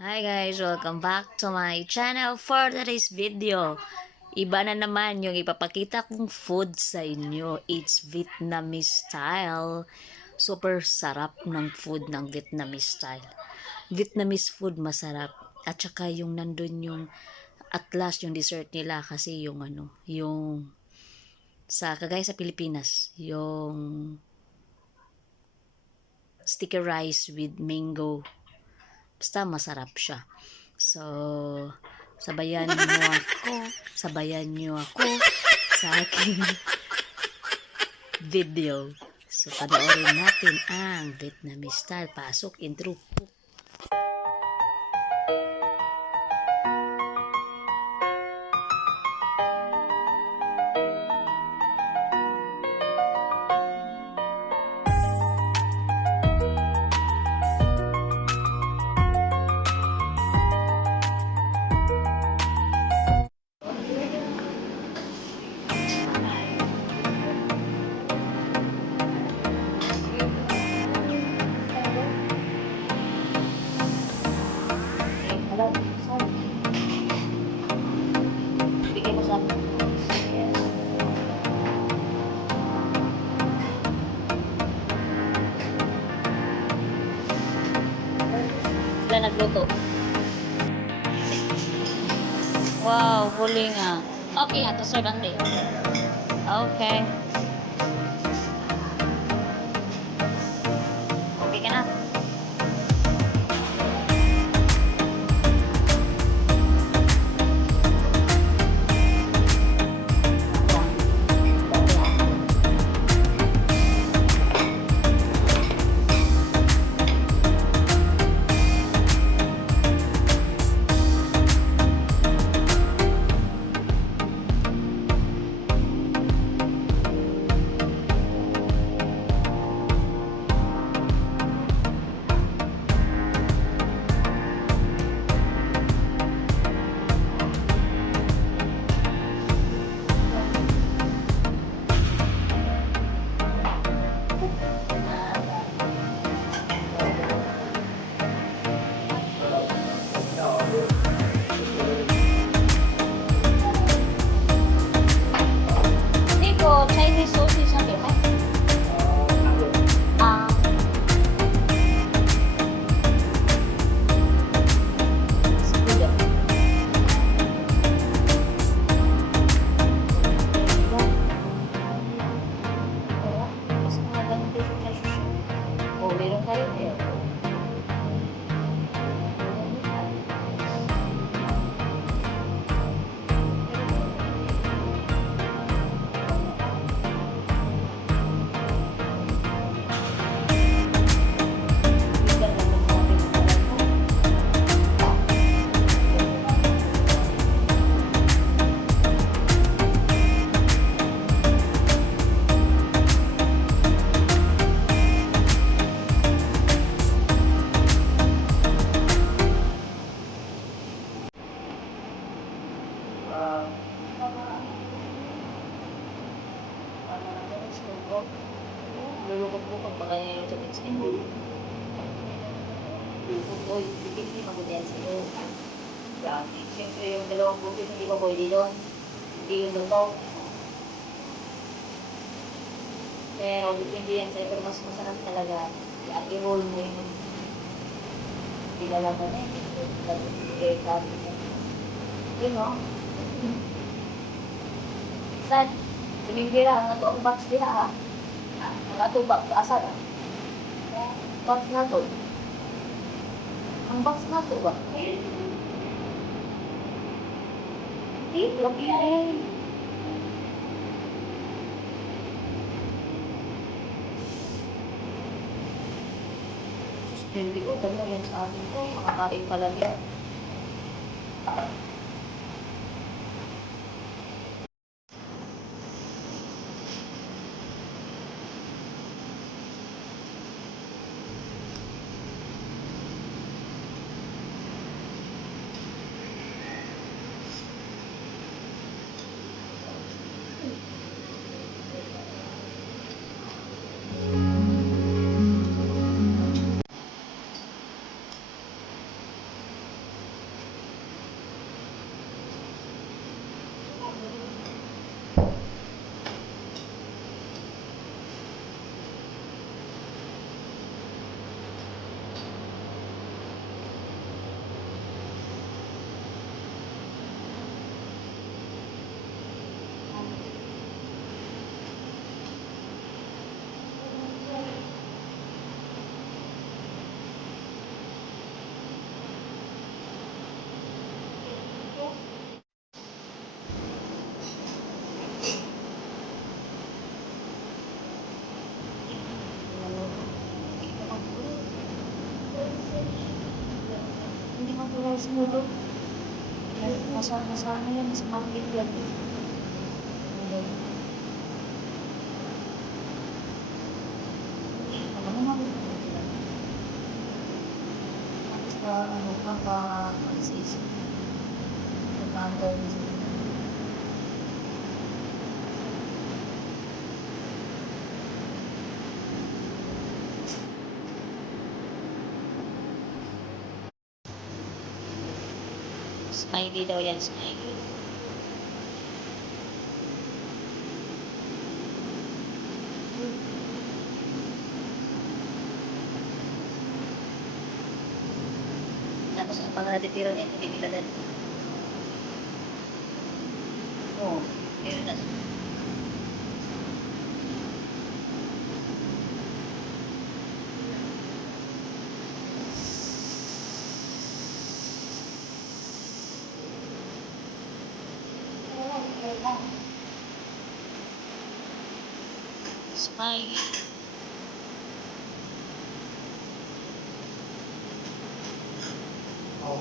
Hi guys, welcome back to my channel for today's video. Iba na naman yung ipapakita kong food sa inyo. It's Vietnamese style. Super sarap ng food ng Vietnamese style. Vietnamese food masarap. At saka yung nandun yung at last yung dessert nila kasi yung yung sa kagaya sa Pilipinas, yung sticky rice with mango. Basta masarap siya. So, sabayan nyo ako sa aking video. So, panoorin natin ang Vietnamese style. Pasok, intro. Bigyan mo sa sila nagluto. Wow, huli nga. Okay, ato sir lang din. Okay. Okay ka na. Dito, Chinese sausage na ba? Ah, sige. Mas maganda yung presyo. Oh, meron kayo eh. Lulukot-lukot pa kaya yung sakit sa inyo. Lulukot, hindi mabutin sa inyo. Yan. Siyempre yung dalawang bukit hindi ko pwede doon. Hindi yung luto. Pero hindi yan sa'yo. Pero mas masarap talaga. Yan, i-roll mo yung pinalaman eh. Yun o. San? Tuminggira ang ato ang box diha ha. Ang ato box, asal ha. Box na to. Ang box na to ba? Hindi, lagi rin. Hindi ko, dalawa yan sa akin ko. Makakain pala niya. Hindi mo pala siguro. Nasa ano yan, sa market yan. Hindi. Ano naman? Tapos pa, ano ka pa, mag-sis. Nagpapagod. Smiley daw yan, smiley. Tapos ang mga natitira niya, hindi nila dali. Oo, meron na. Smiley. Oh.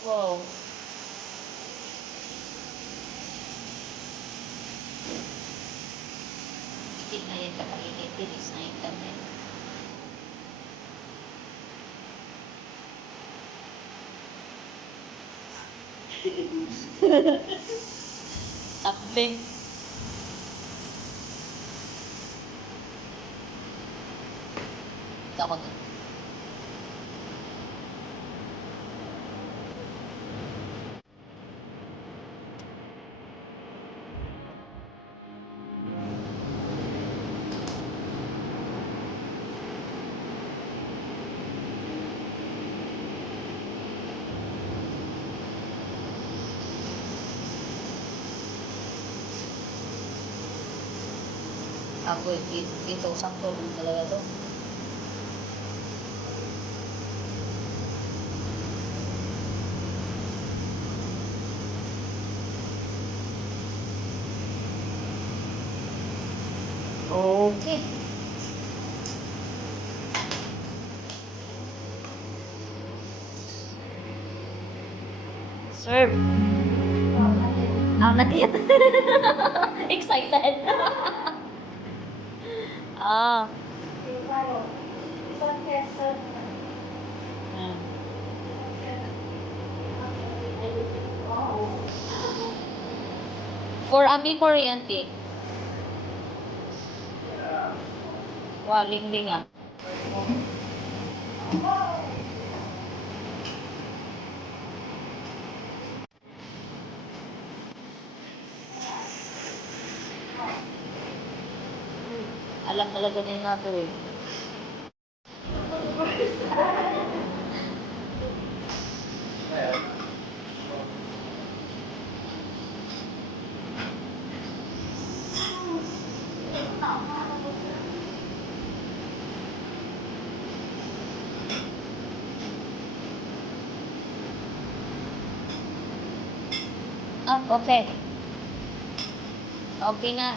Wow. Hindi na yan kapainit din is na internet. Takbing. Takot. Ako ito, sakto talaga to. Okay. Serve. Nakit. Excited. Ah. Hmm. For Ami Korean. Waling linga. Alam talaga niya nga to eh. Ah, okay. Okay na.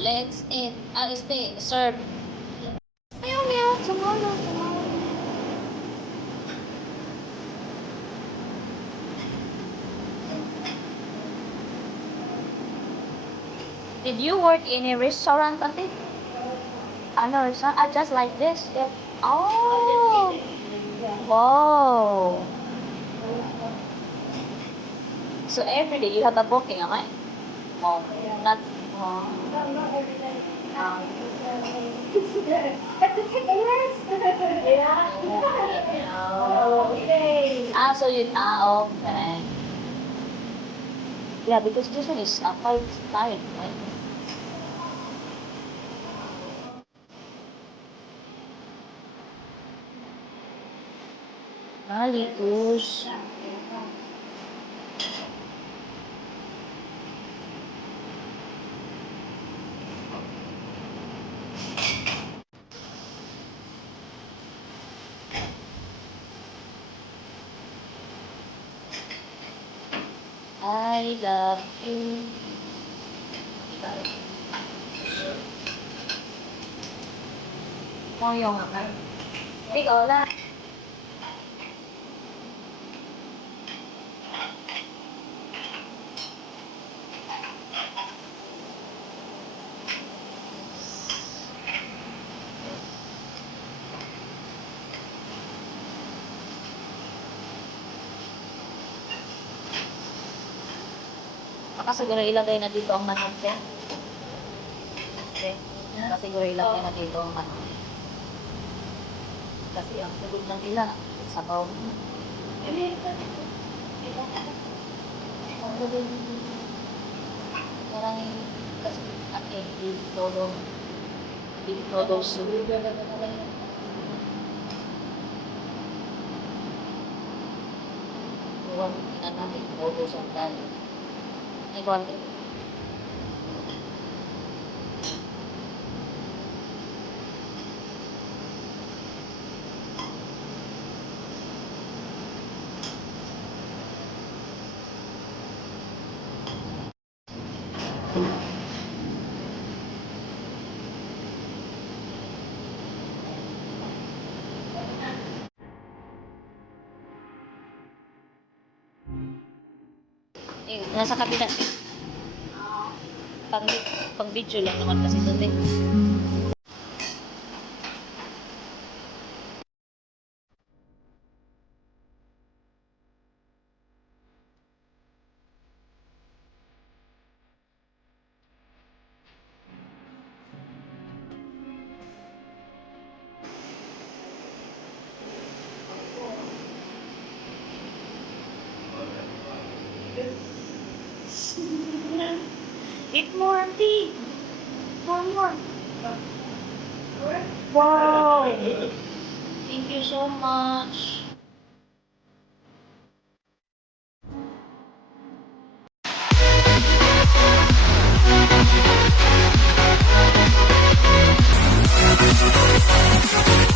Let's eat. Stay. Serve. Meow meow. Tomorrow. Did you work in a restaurant, Ate? Ano, restaurant? Ah, just like this? Yep. Oh! Wow! So every day you have a booking, okay? Oh, not... Oh. Um, so you... Ah, okay. Yeah, because this one is quite tired, right? Malikus. I love you. Mo yung apa? Ikaw na. Baka siguro ilagay na dito ang manok ko. Okay. Baka siguro ilagay na dito ang manok. Kasi ang tulog ng ila. Sabaw. Ang tulog. Parang kasi ang egg todo. Big todo soup. Huwag na natin todo sa tayo. Ay, konti. Eh, nasa kabila. Pang, pang video lang naman kasi ito eh. Eat more, auntie. More. Wow. Thank you so much.